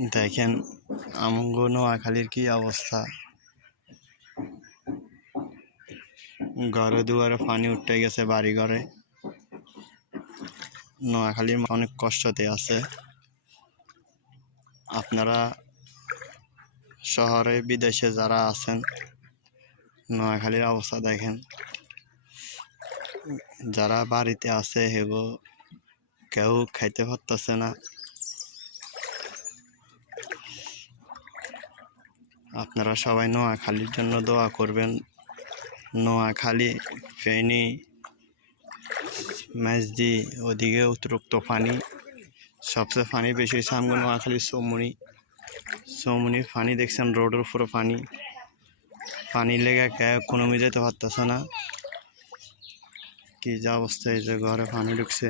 দেখেন আমগো নোয়াখালীর কি অবস্থা, ঘরে দুয়ারে পানি উঠে গেছে, বাড়ি ঘরে। নোয়াখালীর অনেক কষ্টতে আছে। আপনারা শহরে বিদেশে যারা আছেন, নোয়াখালীর অবস্থা দেখেন। যারা বাড়িতে আছে হেগো কেউ খাইতে পারতেছে না। আপনারা সবাই নোয়াখালীর জন্য দোয়া করবেন। নোয়াখালী, ফেনী, মেজদি ওদিকে অতিরিক্ত পানি। সবচেয়ে পানি বেশি হয়েছে আমগো নোয়াখালীর চৌমুনির পানি দেখছেন, রোডের উপরে পানি লেগে কোনো যেতে পারতেছে না। কি যা অবস্থা, এই যে ঘরে পানি ঢুকছে।